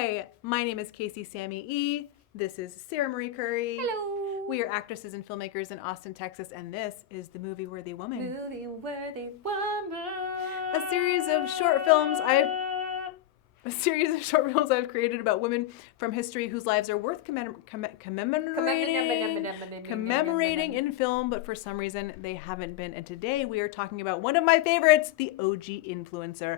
Hi, my name is Casey Sammy E. This is Sarah Marie Curry. Hello. We are actresses and filmmakers in Austin, Texas, and this is The Movie Worthy Woman. Movie Worthy Woman. A series of short films I've created about women from history whose lives are worth commemorating in film, but for some reason they haven't been. And today we are talking about one of my favorites, the OG influencer,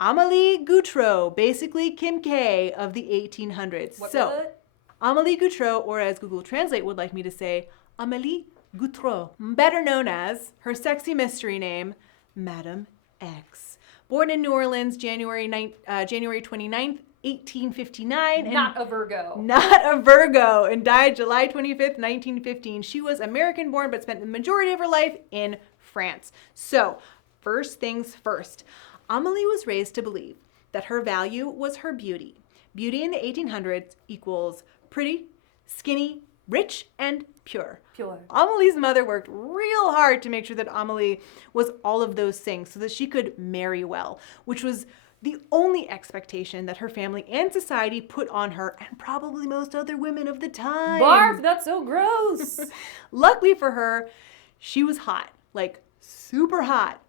Amélie Gautreau, basically Kim K of the 1800s. What? Amélie Gautreau, or as Google Translate would like me to say, Amélie Gautreau, better known as her sexy mystery name, Madame X. Born in New Orleans, January 29th, 1859. Not a Virgo. Not a Virgo, and died July 25th, 1915. She was American-born, but spent the majority of her life in France. So, first things first. Amélie was raised to believe that her value was her beauty. Beauty in the 1800s equals pretty, skinny, rich, and pure. Amélie's mother worked real hard to make sure that Amélie was all of those things so that she could marry well, which was the only expectation that her family and society put on her, and probably most other women of the time. Barf, that's so gross. Luckily for her, she was hot, like super hot.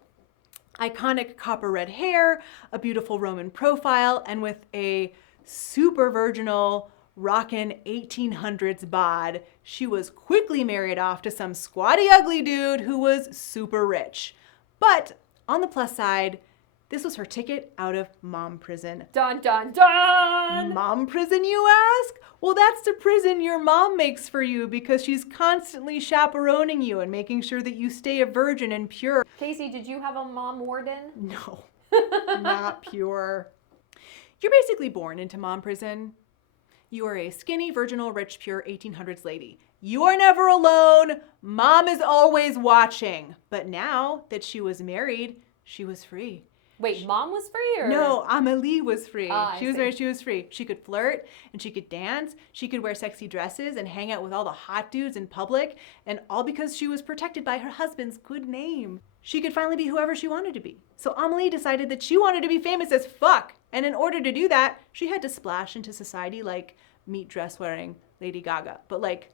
Iconic copper red hair, a beautiful Roman profile, and with a super virginal, rockin' 1800s bod, she was quickly married off to some squatty ugly dude who was super rich. But on the plus side, this was her ticket out of mom prison. Dun, dun, dun! Mom prison, you ask? Well, that's the prison your mom makes for you because she's constantly chaperoning you and making sure that you stay a virgin and pure. Casey, did you have a mom warden? No, not pure. You're basically born into mom prison. You are a skinny, virginal, rich, pure 1800s lady. You are never alone. Mom is always watching. But now that she was married, she was free. Wait, mom was free or? No, Amélie was free. She was see. married, she was free. She could flirt and she could dance. She could wear sexy dresses and hang out with all the hot dudes in public. And all because she was protected by her husband's good name. She could finally be whoever she wanted to be. So Amélie decided that she wanted to be famous as fuck. And in order to do that, she had to splash into society like meat dress wearing Lady Gaga. But like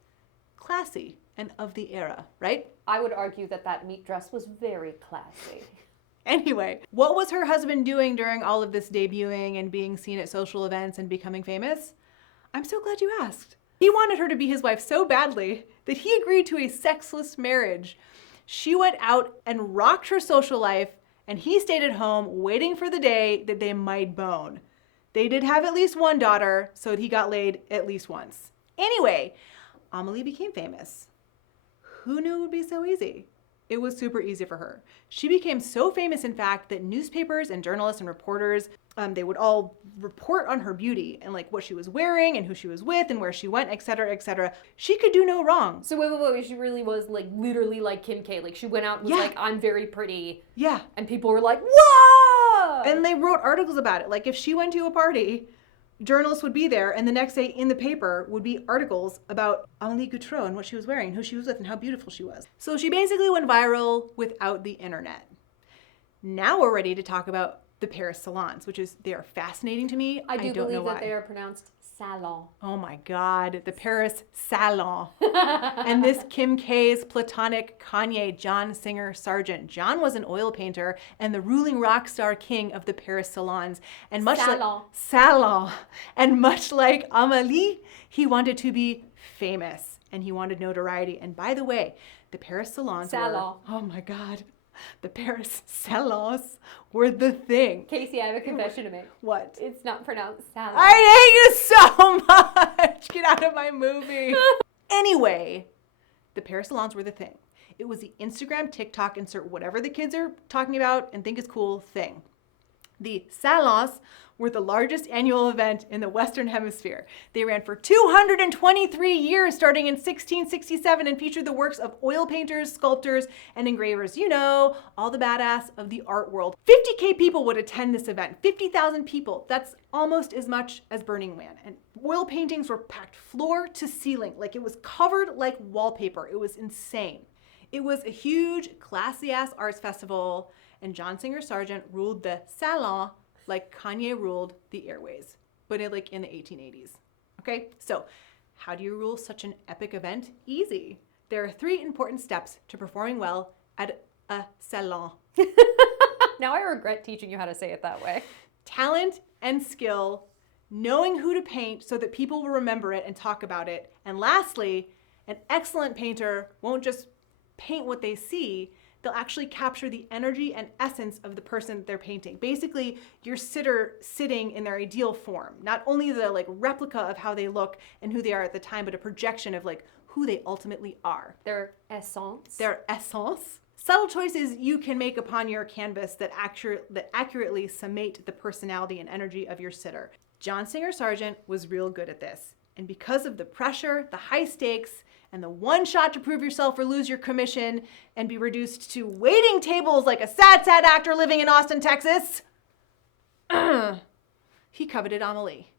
classy and of the era, right? I would argue that meat dress was very classy. Anyway, what was her husband doing during all of this debuting and being seen at social events and becoming famous? I'm so glad you asked. He wanted her to be his wife so badly that he agreed to a sexless marriage. She went out and rocked her social life, and he stayed at home waiting for the day that they might bone. They did have at least one daughter, so he got laid at least once. Anyway, Amélie became famous. Who knew it would be so easy? It was super easy for her. She became so famous, in fact, that newspapers and journalists and reporters, they would all report on her beauty and like what she was wearing and who she was with and where she went, etc., etc. She could do no wrong. So wait, she really was like literally like Kim K. Like she went out and was like, I'm very pretty. Yeah. And people were like, whoa! And they wrote articles about it. Like if she went to a party, journalists would be there, and the next day in the paper would be articles about Amélie Gautreau and what she was wearing, who she was with, and how beautiful she was. So she basically went viral without the internet. Now we're ready to talk about the Paris salons, they are fascinating to me. I don't believe know why. that they are pronounced salon. Oh my God, the Paris salon. And this Kim K's platonic Kanye, John Singer Sargent. John was an oil painter and the ruling rock star king of the Paris salons. And much Salon. And much like Amélie, he wanted to be famous and he wanted notoriety. And by the way, the Paris salons Salon. oh my God, the Paris salons were the thing. Casey, I have a confession to make. What? It's not pronounced salon. I hate you so much. Get out of my movie. Anyway, the Paris salons were the thing. It was the Instagram, TikTok, insert whatever the kids are talking about and think is cool thing. The salons were the largest annual event in the Western Hemisphere. They ran for 223 years, starting in 1667, and featured the works of oil painters, sculptors, and engravers. You know, all the badass of the art world. 50K people would attend this event. 50,000 people. That's almost as much as Burning Man. And oil paintings were packed floor to ceiling. Like it was covered like wallpaper. It was insane. It was a huge, classy-ass arts festival, and John Singer Sargent ruled the salon like Kanye ruled the airways. but in the 1880s. Okay, so how do you rule such an epic event? Easy. There are 3 important steps to performing well at a salon. Now I regret teaching you how to say it that way. Talent and skill, knowing who to paint so that people will remember it and talk about it. And lastly, an excellent painter won't just paint what they see, they'll actually capture the energy and essence of the person they're painting. Basically, your sitter sitting in their ideal form. Not only the replica of how they look and who they are at the time, but a projection of who they ultimately are. Their essence. Their essence. Subtle choices you can make upon your canvas that accurately summate the personality and energy of your sitter. John Singer Sargent was real good at this. And because of the pressure, the high stakes, and the one shot to prove yourself or lose your commission and be reduced to waiting tables like a sad actor living in Austin, Texas, he coveted Amelie.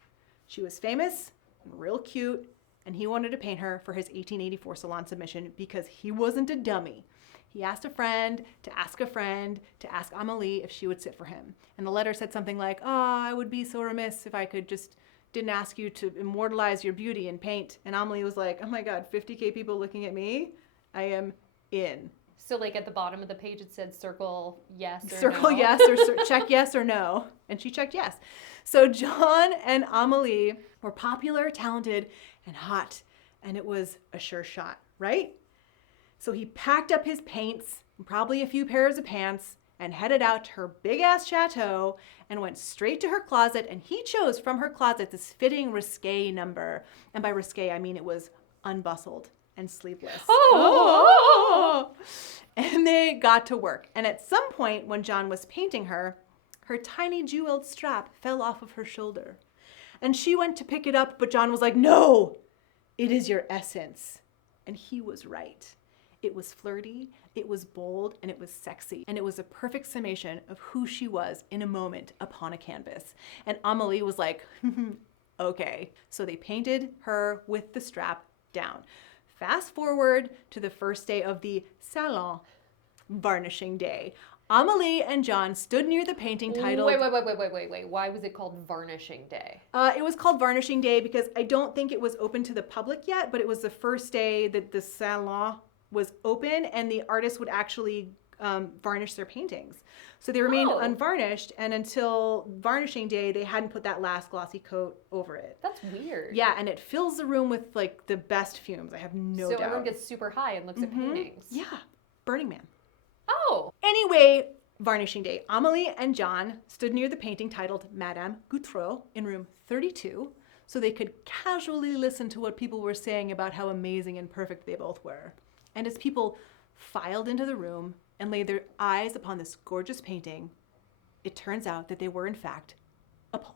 She was famous and real cute, and he wanted to paint her for his 1884 salon submission because he wasn't a dummy. He asked a friend to ask Amelie if she would sit for him. And the letter said something like, I would be so remiss if I didn't ask you to immortalize your beauty in paint. And Amelie was like, oh my God, 50K people looking at me? I am in. So at the bottom of the page it said circle yes or circle no. Yes or check yes or no. And she checked yes. So John and Amelie were popular, talented, and hot. And it was a sure shot, right? So he packed up his paints, and probably a few pairs of pants, and headed out to her big-ass chateau and went straight to her closet, and he chose from her closet this fitting risque number. And by risque, I mean it was unbustled and sleeveless. Oh! And they got to work. And at some point when John was painting her, her tiny jeweled strap fell off of her shoulder. And she went to pick it up, but John was like, no, it is your essence. And he was right. It was flirty, it was bold, and it was sexy. And it was a perfect summation of who she was in a moment upon a canvas. And Amelie was like, okay. So they painted her with the strap down. Fast forward to the first day of the salon, varnishing day. Amelie and John stood near the painting titled... Wait. Why was it called Varnishing Day? It was called Varnishing Day because I don't think it was open to the public yet, but it was the first day that the salon was open and the artists would actually varnish their paintings. So they remained unvarnished, and until Varnishing Day, they hadn't put that last glossy coat over it. That's weird. Yeah, and it fills the room with the best fumes. I have no doubt. So everyone gets super high and looks at paintings. Yeah, Burning Man. Oh. Anyway, Varnishing Day. Amelie and John stood near the painting titled Madame Goutreau in room 32, so they could casually listen to what people were saying about how amazing and perfect they both were. And as people filed into the room and laid their eyes upon this gorgeous painting, it turns out that they were, in fact, appalled.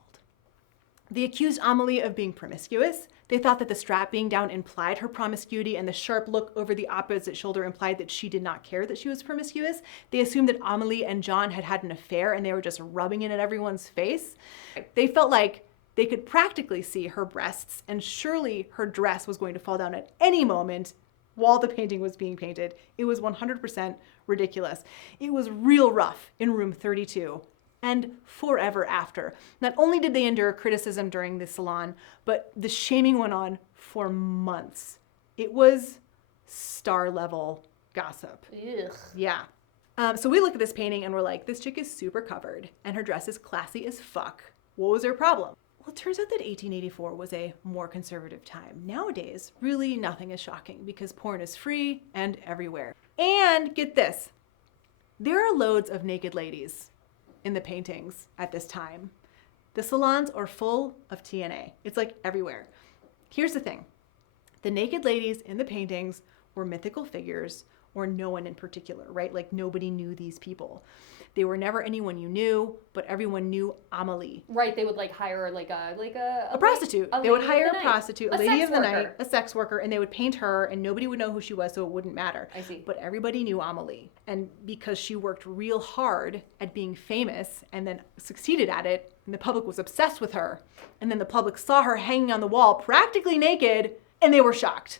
They accused Amelie of being promiscuous. They thought that the strap being down implied her promiscuity, and the sharp look over the opposite shoulder implied that she did not care that she was promiscuous. They assumed that Amelie and John had had an affair, and they were just rubbing it in everyone's face. They felt like they could practically see her breasts, and surely her dress was going to fall down at any moment while the painting was being painted. It was 100% ridiculous. It was real rough in room 32 and forever after. Not only did they endure criticism during the salon, but the shaming went on for months. It was star-level gossip. Ugh. Yeah. So we look at this painting and we're like, this chick is super covered and her dress is classy as fuck. What was her problem? Well, it turns out that 1884 was a more conservative time. Nowadays, really nothing is shocking because porn is free and everywhere. And get this, there are loads of naked ladies in the paintings at this time. The salons are full of TNA. It's everywhere. Here's the thing. The naked ladies in the paintings were mythical figures or no one in particular, right? Nobody knew these people. They were never anyone you knew, but everyone knew Amelie. Right, they would hire a prostitute. They would hire a prostitute, a lady of the night, worker. a sex worker, and they would paint her, and nobody would know who she was, so it wouldn't matter. I see. But everybody knew Amelie, and because she worked real hard at being famous and then succeeded at it, and the public was obsessed with her, and then the public saw her hanging on the wall practically naked, and they were shocked,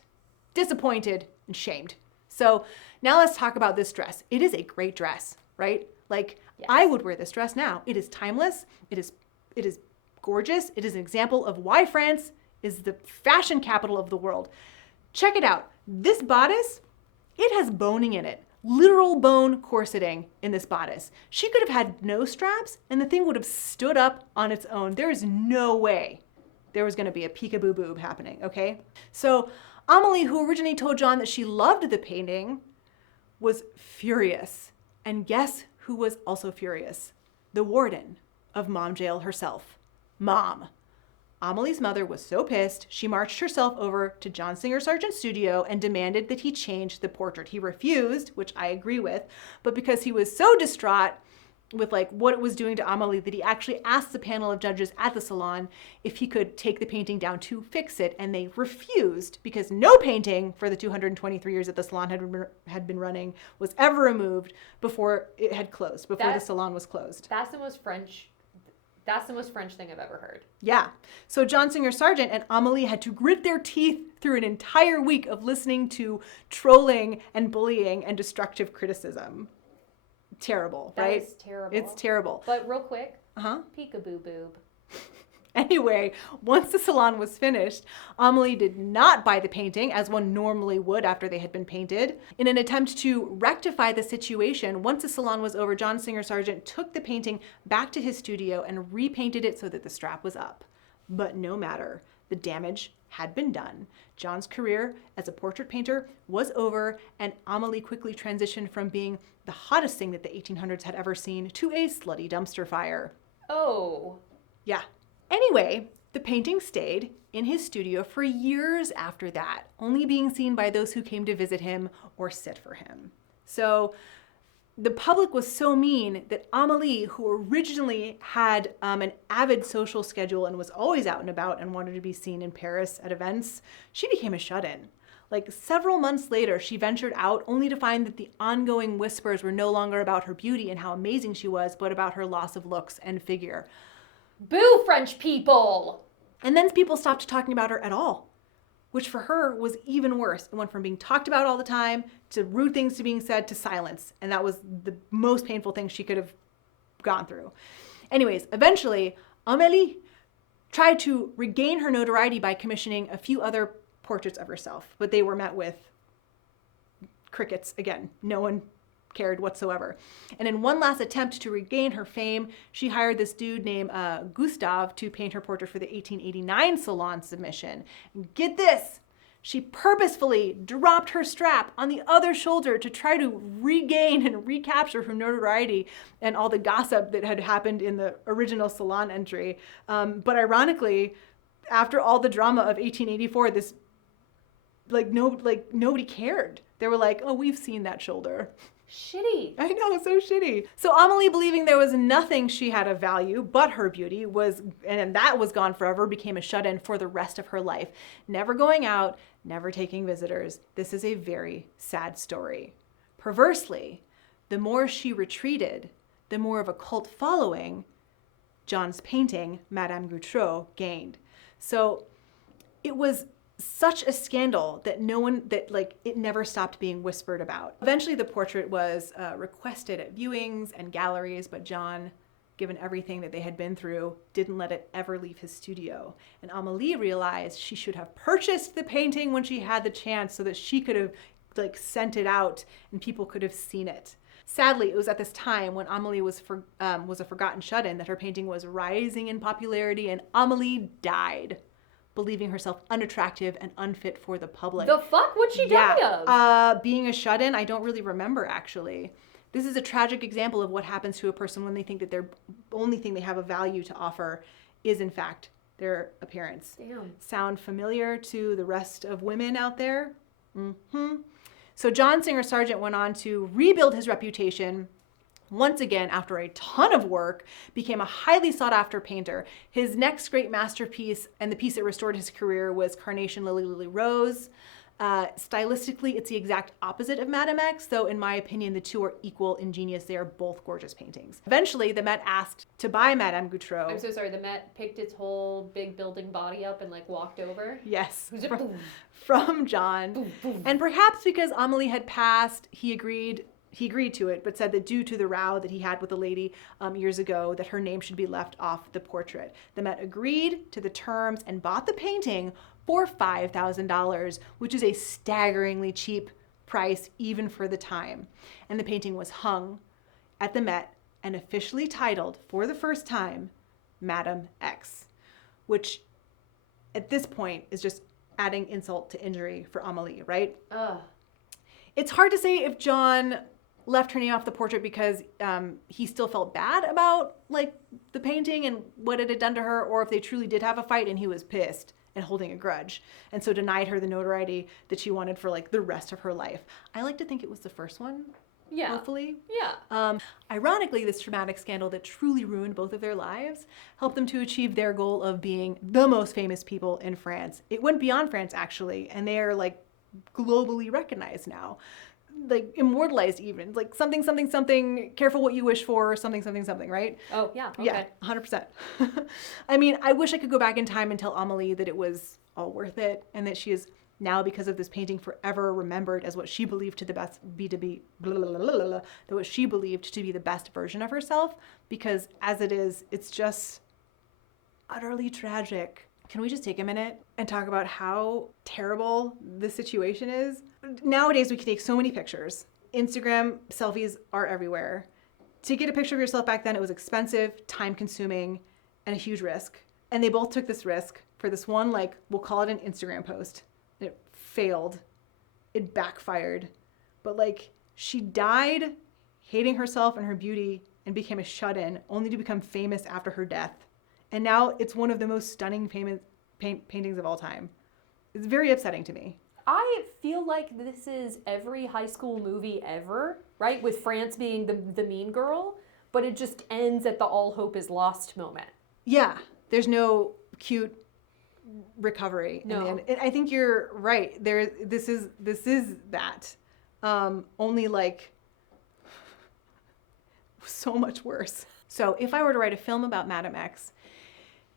disappointed, and shamed. So now let's talk about this dress. It is a great dress, right? Yes. I would wear this dress now. It is timeless. It is gorgeous. It is an example of why France is the fashion capital of the world. Check it out. This bodice, it has boning in it. Literal bone corseting in this bodice. She could have had no straps and the thing would have stood up on its own. There is no way there was going to be a peekaboo boob happening, okay? So Amelie, who originally told John that she loved the painting, was furious. And guess who was also furious? The warden of Mom Jail herself, Mom. Amelie's mother was so pissed, she marched herself over to John Singer Sargent's studio and demanded that he change the portrait. He refused, which I agree with, but because he was so distraught with like what it was doing to Amelie that he actually asked the panel of judges at the salon if he could take the painting down to fix it, and they refused because no painting for the 223 years that the salon had been running was ever removed before it had closed, before the salon was closed. That's the most French thing I've ever heard. Yeah. So John Singer Sargent and Amelie had to grit their teeth through an entire week of listening to trolling and bullying and destructive criticism. Terrible, right? That is terrible. It's terrible. But real quick, peekaboo boob. Anyway, once the salon was finished, Amelie did not buy the painting, as one normally would after they had been painted. In an attempt to rectify the situation, once the salon was over, John Singer Sargent took the painting back to his studio and repainted it so that the strap was up. But no matter, the damage had been done. John's career as a portrait painter was over, and Amelie quickly transitioned from being the hottest thing that the 1800s had ever seen to a slutty dumpster fire. Oh. Yeah. Anyway, the painting stayed in his studio for years after that, only being seen by those who came to visit him or sit for him. So the public was so mean that Amelie, who originally had an avid social schedule and was always out and about and wanted to be seen in Paris at events, she became a shut-in. Like several months later, she ventured out only to find that the ongoing whispers were no longer about her beauty and how amazing she was, but about her loss of looks and figure. Boo, French people! And then people stopped talking about her at all, which for her was even worse. It went from being talked about all the time to rude things to being said to silence. And that was the most painful thing she could have gone through. Anyways, eventually, Amélie tried to regain her notoriety by commissioning a few other portraits of herself, but they were met with crickets again. No one cared whatsoever. And in one last attempt to regain her fame, she hired this dude named Gustave to paint her portrait for the 1889 Salon submission. And get this, she purposefully dropped her strap on the other shoulder to try to regain and recapture her notoriety and all the gossip that had happened in the original Salon entry. But ironically, after all the drama of 1884, this nobody cared. They were like, oh, we've seen that shoulder. Shitty. I know, so shitty. So Amelie, believing there was nothing she had of value but her beauty, and that was gone forever, became a shut-in for the rest of her life. Never going out, never taking visitors. This is a very sad story. Perversely, the more she retreated, the more of a cult following John's painting, Madame Gautreau, gained. So it was such a scandal that it never stopped being whispered about. Eventually the portrait was requested at viewings and galleries, but John, given everything that they had been through, didn't let it ever leave his studio. And Amélie realized she should have purchased the painting when she had the chance so that she could have sent it out and people could have seen it. Sadly, it was at this time when Amélie was a forgotten shut-in that her painting was rising in popularity, and Amélie died, believing herself unattractive and unfit for the public. The fuck? What'd she die of? Being a shut-in, I don't really remember, actually. This is a tragic example of what happens to a person when they think that their only thing they have of value to offer is, in fact, their appearance. Damn. Sound familiar to the rest of women out there? Mm-hmm. So John Singer Sargent went on to rebuild his reputation once again after a ton of work, became a highly sought-after painter. His next great masterpiece, and the piece that restored his career, was Carnation Lily Lily Rose. Stylistically, it's the exact opposite of Madame X, though in my opinion, the two are equal in genius. They are both gorgeous paintings. Eventually, the Met asked to buy Madame Gautreau. I'm so sorry, the Met picked its whole big building body up and walked over? Yes. Boom. From John. Boom, boom. And perhaps because Amélie had passed, he agreed he agreed to it, but said that due to the row that he had with a lady years ago, that her name should be left off the portrait. The Met agreed to the terms and bought the painting for $5,000, which is a staggeringly cheap price even for the time. And the painting was hung at the Met and officially titled, for the first time, Madame X, which at this point is just adding insult to injury for Amélie, right? Ugh. It's hard to say if John left her name off the portrait because he still felt bad about like the painting and what it had done to her, or if they truly did have a fight and he was pissed and holding a grudge, and so denied her the notoriety that she wanted for like the rest of her life. I like to think it was the first one. Yeah. Hopefully. Yeah. Ironically, this traumatic scandal that truly ruined both of their lives helped them to achieve their goal of being the most famous people in France. It went beyond France, actually, and they are like globally recognized now. Like immortalized even. Like something, something, something, careful what you wish for, something, something, something, right? Oh, yeah. Okay. Yeah, 100%. I mean, I wish I could go back in time and tell Amélie that it was all worth it and that she is now, because of this painting, forever remembered as what she believed to the best that what she believed to be the best version of herself, because as it is, it's just utterly tragic. Can we just take a minute and talk about how terrible this situation is? Nowadays, we can take so many pictures. Instagram selfies are everywhere. To get a picture of yourself back then, it was expensive, time-consuming, and a huge risk. And they both took this risk for this one, like, we'll call it an Instagram post. It failed. It backfired. But like, she died hating herself and her beauty and became a shut-in, only to become famous after her death. And now it's one of the most stunning paintings of all time. It's very upsetting to me. I feel like this is every high school movie ever, right? With France being the mean girl, but it just ends at the all hope is lost moment. Yeah, there's no cute recovery. No. And I think you're right. This is that. Only like so much worse. So if I were to write a film about Madame X,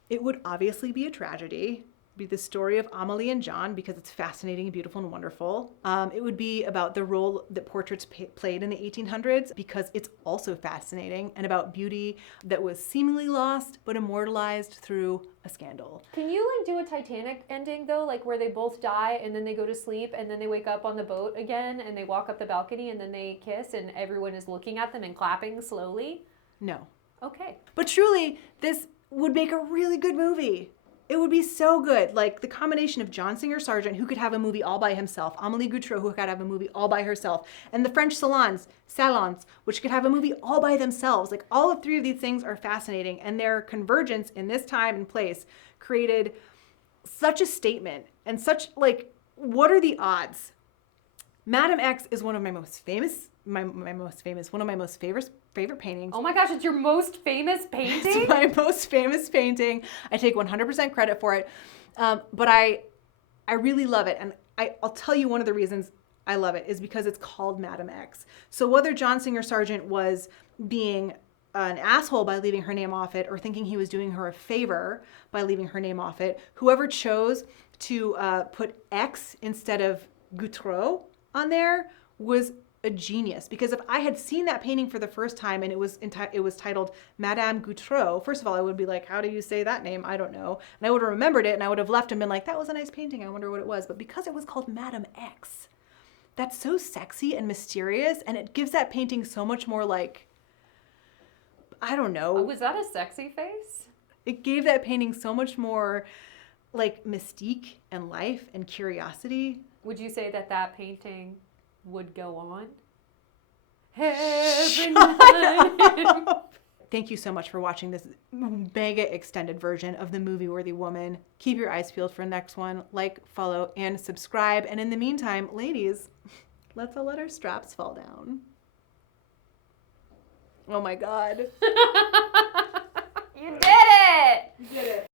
it would obviously be a tragedy. Be the story of Amélie and John, because it's fascinating and beautiful and wonderful. It would be about the role that portraits played in the 1800s, because it's also fascinating, and about beauty that was seemingly lost but immortalized through a scandal. Can you like do a Titanic ending though, like where they both die and then they go to sleep and then they wake up on the boat again and they walk up the balcony and then they kiss and everyone is looking at them and clapping slowly? No. Okay. But truly, this would make a really good movie. It would be so good. Like the combination of John Singer Sargent, who could have a movie all by himself, Amélie Gautreau, who could have a movie all by herself, and the French salons, which could have a movie all by themselves. Like all of three of these things are fascinating, and their convergence in this time and place created such a statement and such like, what are the odds? Madame X is one of my most famous, one of my most favorite paintings. Oh my gosh, it's your most famous painting? It's my most famous painting. I take 100% credit for it. But I really love it. And I'll tell you one of the reasons I love it is because it's called Madame X. So whether John Singer Sargent was being an asshole by leaving her name off it or thinking he was doing her a favor by leaving her name off it, whoever chose to put X instead of Gautreau on there was a genius. Because if I had seen that painting for the first time and it was titled Madame Gautreau, first of all, I would be like, how do you say that name? I don't know. And I would have remembered it and I would have left and been like, that was a nice painting. I wonder what it was. But because it was called Madame X, that's so sexy and mysterious, and it gives that painting so much more like, I don't know. Oh, was that a sexy face? It gave that painting so much more like mystique and life and curiosity. Would you say that painting would go on? Heaven. Thank you so much for watching this mega extended version of The Movie Worthy Woman. Keep your eyes peeled for the next one. Like, follow, and subscribe. And in the meantime, ladies, let's all let our straps fall down. Oh my God. You did it! You did it.